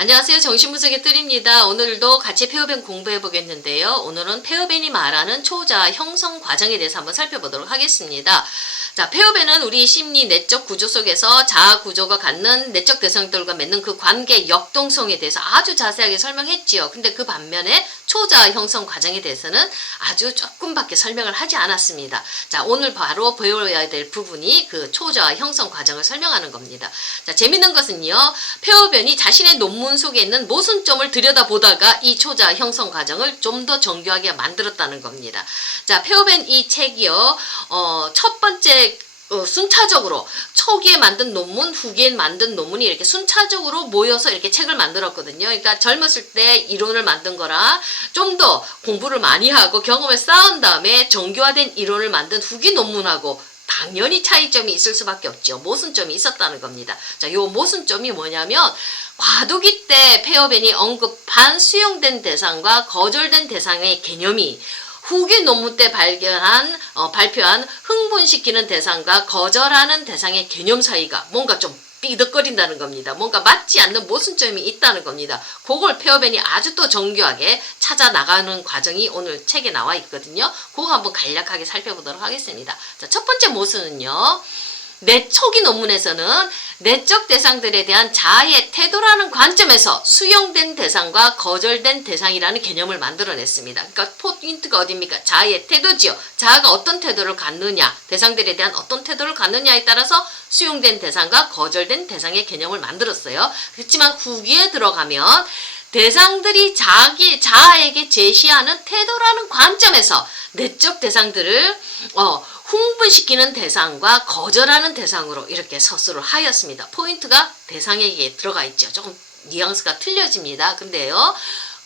안녕하세요. 정신분석의 뜰입니다. 오늘도 같이 페어밴 공부해 보겠는데요. 오늘은 페어밴이 말하는 초자 형성 과정에 대해서 한번 살펴보도록 하겠습니다. 자, 페어밴은 우리 심리 내적 구조 속에서 자아 구조가 갖는 내적 대상들과 맺는 그 관계 역동성에 대해서 아주 자세하게 설명했지요. 근데 그 반면에 초자 형성 과정에 대해서는 아주 조금밖에 설명을 하지 않았습니다. 자, 오늘 바로 배워야 될 부분이 그 초자 형성 과정을 설명하는 겁니다. 자, 재밌는 것은요. 페어밴이 자신의 논문 속에 있는 모순점을 들여다보다가 이 초자 형성 과정을 좀 더 정교하게 만들었다는 겁니다. 자, 페어밴 이 책이요. 첫 번째 순차적으로 초기에 만든 논문, 후기에 만든 논문이 이렇게 순차적으로 모여서 이렇게 책을 만들었거든요. 그러니까 젊었을 때 이론을 만든 거라 좀 더 공부를 많이 하고 경험을 쌓은 다음에 정교화된 이론을 만든 후기 논문하고 당연히 차이점이 있을 수밖에 없죠. 모순점이 있었다는 겁니다. 자, 요 모순점이 뭐냐면 과도기 때 페어밴이 언급한 수용된 대상과 거절된 대상의 개념이 후기 논문 때 발표한 흥분시키는 대상과 거절하는 대상의 개념 사이가 뭔가 좀 삐득거린다는 겁니다. 뭔가 맞지 않는 모순점이 있다는 겁니다. 그걸 페어밴이 아주 또 정교하게 찾아 나가는 과정이 오늘 책에 나와 있거든요. 그거 한번 간략하게 살펴보도록 하겠습니다. 자, 첫 번째 모순은요. 초기 논문에서는 내적 대상들에 대한 자아의 태도라는 관점에서 수용된 대상과 거절된 대상이라는 개념을 만들어냈습니다. 그러니까 포인트가 어디입니까? 자아의 태도지요. 자아가 어떤 태도를 갖느냐, 대상들에 대한 어떤 태도를 갖느냐에 따라서 수용된 대상과 거절된 대상의 개념을 만들었어요. 그렇지만 후기에 들어가면 대상들이 자아에게 제시하는 태도라는 관점에서 내적 대상들을 흥분시키는 대상과 거절하는 대상으로 이렇게 서술을 하였습니다. 포인트가 대상에게 들어가 있죠. 조금 뉘앙스가 틀려집니다. 근데요,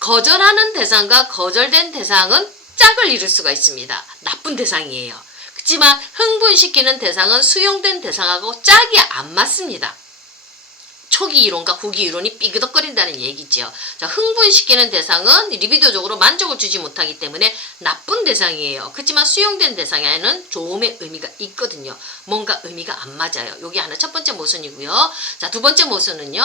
거절하는 대상과 거절된 대상은 짝을 이룰 수가 있습니다. 나쁜 대상이에요. 그렇지만 흥분시키는 대상은 수용된 대상하고 짝이 안 맞습니다. 초기 이론과 후기 이론이 삐그덕거린다는 얘기죠. 자, 흥분시키는 대상은 리비도적으로 만족을 주지 못하기 때문에 나쁜 대상이에요. 그렇지만 수용된 대상에는 조음의 의미가 있거든요. 뭔가 의미가 안 맞아요. 여기 하나 첫 번째 모순이고요. 자, 두 번째 모순은요.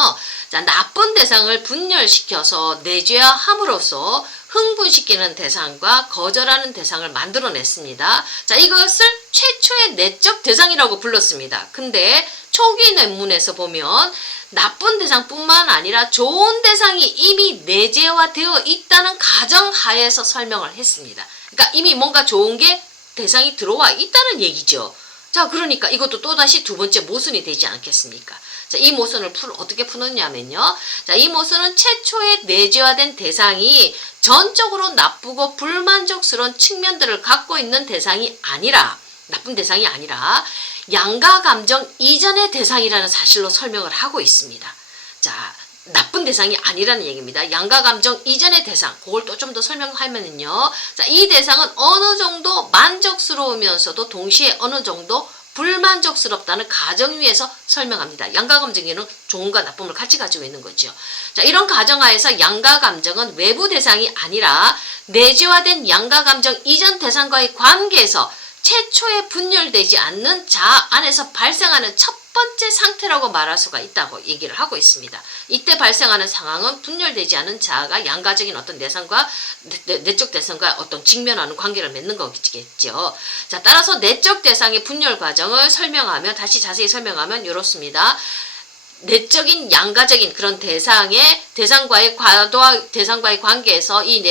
자, 나쁜 대상을 분열시켜서 내재화함으로써 흥분시키는 대상과 거절하는 대상을 만들어냈습니다. 자, 이것을 최초의 내적 대상이라고 불렀습니다. 근데 초기 논문에서 보면 나쁜 대상뿐만 아니라 좋은 대상이 이미 내재화되어 있다는 가정하에서 설명을 했습니다. 그러니까 이미 뭔가 좋은 게 대상이 들어와 있다는 얘기죠. 자, 그러니까 이것도 또다시 두 번째 모순이 되지 않겠습니까? 자, 이 모순을 어떻게 푸느냐면요. 자, 이 모순은 최초에 내재화된 대상이 전적으로 나쁘고 불만족스러운 측면들을 갖고 있는 대상이 아니라, 나쁜 대상이 아니라 양가 감정 이전의 대상이라는 사실로 설명을 하고 있습니다. 자, 나쁜 대상이 아니라는 얘기입니다. 양가 감정 이전의 대상, 그걸 또 좀 더 설명하면은요. 자, 이 대상은 어느 정도 만족스러우면서도 동시에 어느 정도 불만족스럽다는 가정 위에서 설명합니다. 양가 감정에는 좋음과 나쁨을 같이 가지고 있는 거죠. 자, 이런 가정하에서 양가 감정은 외부 대상이 아니라 내재화된 양가 감정 이전 대상과의 관계에서 최초에 분열되지 않는 자아 안에서 발생하는 첫 번째 상태라고 말할 수가 있다고 얘기를 하고 있습니다. 이때 발생하는 상황은 분열되지 않은 자아가 양가적인 어떤 대상과 내적 대상과 어떤 직면하는 관계를 맺는 거겠죠. 자, 따라서 내적 대상의 분열 과정을 설명하면, 다시 자세히 설명하면 이렇습니다. 내적인 양가적인 그런 대상과의 관계에서 이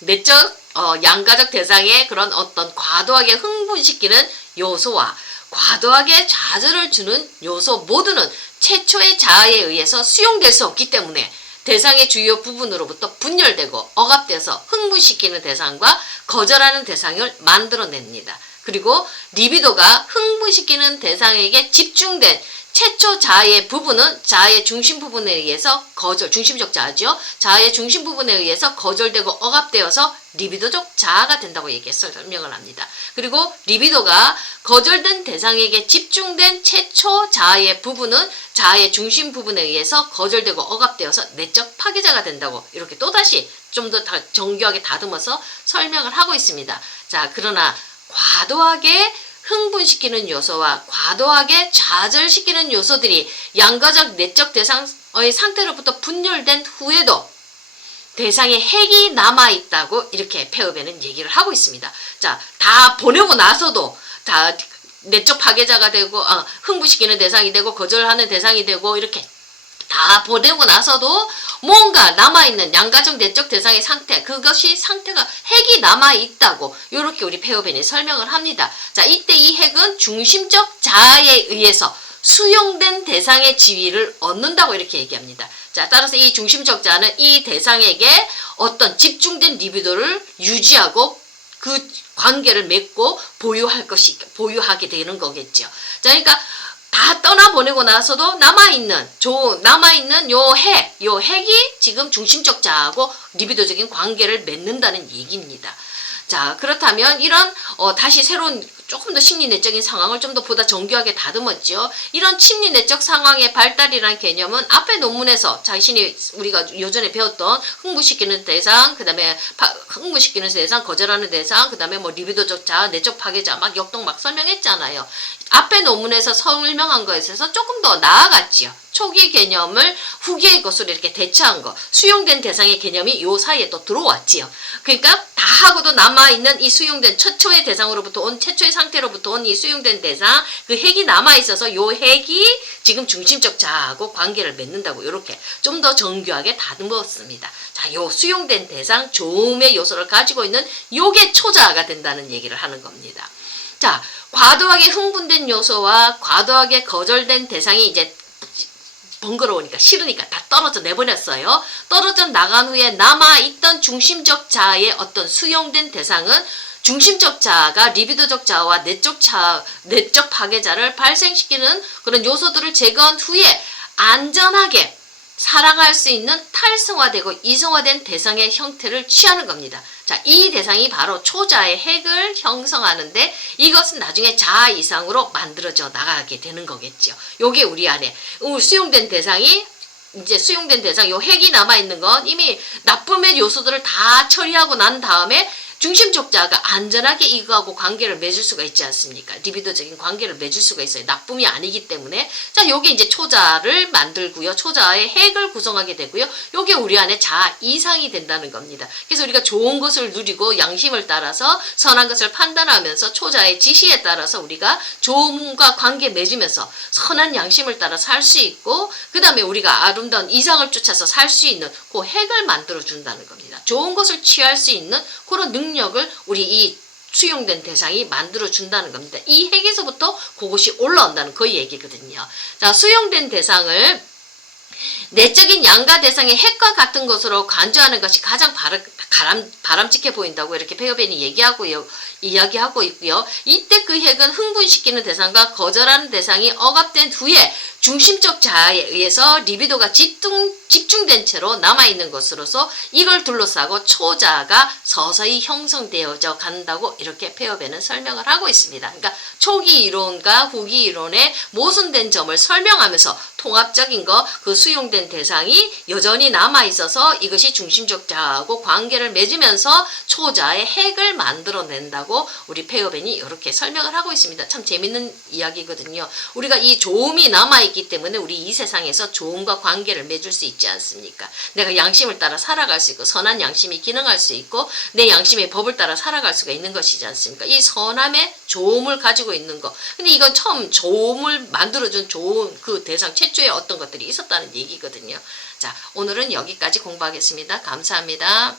내적 양가적 대상의 그런 어떤 과도하게 흥분시키는 요소와 과도하게 좌절을 주는 요소 모두는 최초의 자아에 의해서 수용될 수 없기 때문에 대상의 주요 부분으로부터 분열되고 억압돼서 흥분시키는 대상과 거절하는 대상을 만들어냅니다. 그리고 리비도가 흥분시키는 대상에게 집중된 최초 자아의 부분은 자아의 중심 부분에 의해서 중심적 자아죠. 자아의 중심 부분에 의해서 거절되고 억압되어서 리비도적 자아가 된다고 설명을 합니다. 그리고 리비도가 거절된 대상에게 집중된 최초 자아의 부분은 자아의 중심 부분에 의해서 거절되고 억압되어서 내적 파괴자가 된다고 이렇게 또다시 좀 더 정교하게 다듬어서 설명을 하고 있습니다. 자, 그러나 과도하게 흥분시키는 요소와 과도하게 좌절시키는 요소들이 양가적 내적 대상 상태로부터 분열된 후에도 대상에 핵이 남아있다고 이렇게 폐업에는 얘기를 하고 있습니다. 자, 다 보내고 나서도 다 내적 파괴자가 되고 흥분시키는 대상이 되고 거절하는 대상이 되고 이렇게 다 보내고 나서도 뭔가 남아있는 양가적 내적 대상의 상태, 그것이 상태가 핵이 남아있다고 이렇게 우리 폐업에는 설명을 합니다. 자, 이때 이 핵은 중심적 자아에 의해서 수용된 대상의 지위를 얻는다고 이렇게 얘기합니다. 자, 따라서 이 중심적 자아는 이 대상에게 어떤 집중된 리비도를 유지하고 그 관계를 맺고 보유하게 되는 거겠죠. 자, 그러니까 다 떠나보내고 나서도 남아있는 요 핵이 지금 중심적 자아하고 리비도적인 관계를 맺는다는 얘기입니다. 자, 그렇다면 이런 다시 새로운 조금 더 심리내적인 상황을 좀 더 보다 정교하게 다듬었죠. 이런 심리내적 상황의 발달이라는 개념은 앞에 논문에서 우리가 예전에 배웠던 흥분시키는 대상, 그 다음에 흥분시키는 대상, 거절하는 대상, 그 다음에 뭐 리비도적 자아, 내적 파괴자 막 역동 막 설명했잖아요. 앞에 논문에서 설명한 것에서 조금 더 나아갔지요. 초기 개념을 후기의 것으로 이렇게 대처한 거, 수용된 대상의 개념이 요 사이에 또 들어왔지요. 그러니까 다 하고도 남아있는 이 수용된 최초의 대상으로부터 온 최초의 상태로부터 온 이 수용된 대상, 그 핵이 남아있어서 요 핵이 지금 중심적 자아하고 관계를 맺는다고 이렇게 좀 더 정교하게 다듬었습니다. 자, 요 수용된 대상, 조음의 요소를 가지고 있는 요게 초자아가 된다는 얘기를 하는 겁니다. 자, 과도하게 흥분된 요소와 과도하게 거절된 대상이 이제 번거로우니까 싫으니까 다 떨어져 내버렸어요. 떨어져 나간 후에 남아있던 중심적 자아의 어떤 수용된 대상은 중심적 자아가 리비도적 자아와 내적 파괴자를 발생시키는 그런 요소들을 제거한 후에 안전하게 사랑할 수 있는 탈성화되고 이성화된 대상의 형태를 취하는 겁니다. 자, 이 대상이 바로 초자의 핵을 형성하는데 이것은 나중에 자아 이상으로 만들어져 나가게 되는 거겠죠. 요게 우리 안에 수용된 대상이 이제 수용된 대상, 요 핵이 남아있는 건 이미 나쁨의 요소들을 다 처리하고 난 다음에 중심적 자아가 안전하게 이거하고 관계를 맺을 수가 있지 않습니까? 리비도적인 관계를 맺을 수가 있어요. 나쁨이 아니기 때문에. 자, 요게 이제 초자를 만들고요. 초자의 핵을 구성하게 되고요. 요게 우리 안에 자아 이상이 된다는 겁니다. 그래서 우리가 좋은 것을 누리고 양심을 따라서 선한 것을 판단하면서 초자의 지시에 따라서 우리가 좋음과 관계 맺으면서 선한 양심을 따라 살 수 있고, 그 다음에 우리가 아름다운 이상을 쫓아서 살 수 있는 그 핵을 만들어 준다는 겁니다. 좋은 것을 취할 수 있는 그런 능력을 우리 이 수용된 대상이 만들어 준다는 겁니다. 이 핵에서부터 그것이 올라온다는 그 얘기거든요. 자, 수용된 대상을 내적인 양가 대상의 핵과 같은 것으로 간주하는 것이 가장 바람직해 보인다고 이렇게 페어벤이 이야기하고 있고요. 이때 그 핵은 흥분시키는 대상과 거절하는 대상이 억압된 후에 중심적 자아에 의해서 리비도가 집중된 채로 남아있는 것으로서 이걸 둘러싸고 초자아가 서서히 형성되어져 간다고 이렇게 페어벤은 설명을 하고 있습니다. 그러니까 초기 이론과 후기 이론의 모순된 점을 설명하면서 통합적인 그 수용된 대상이 여전히 남아있어서 이것이 중심적 자아하고 관계를 맺으면서 초자아의 핵을 만들어낸다고 우리 페어벤이 이렇게 설명을 하고 있습니다. 참 재밌는 이야기거든요. 우리가 이 조음이 남아있기 때문에 우리 이 세상에서 조음과 관계를 맺을 수 있지 않습니까? 내가 양심을 따라 살아갈 수 있고 선한 양심이 기능할 수 있고 내 양심의 법을 따라 살아갈 수가 있는 것이지 않습니까? 이 선함의 조음을 가지고 있는 거. 근데 이건 처음 조음을 만들어준 조음 그 대상 최초의 어떤 것들이 있었다는 얘기거든요. 자, 오늘은 여기까지 공부하겠습니다. 감사합니다.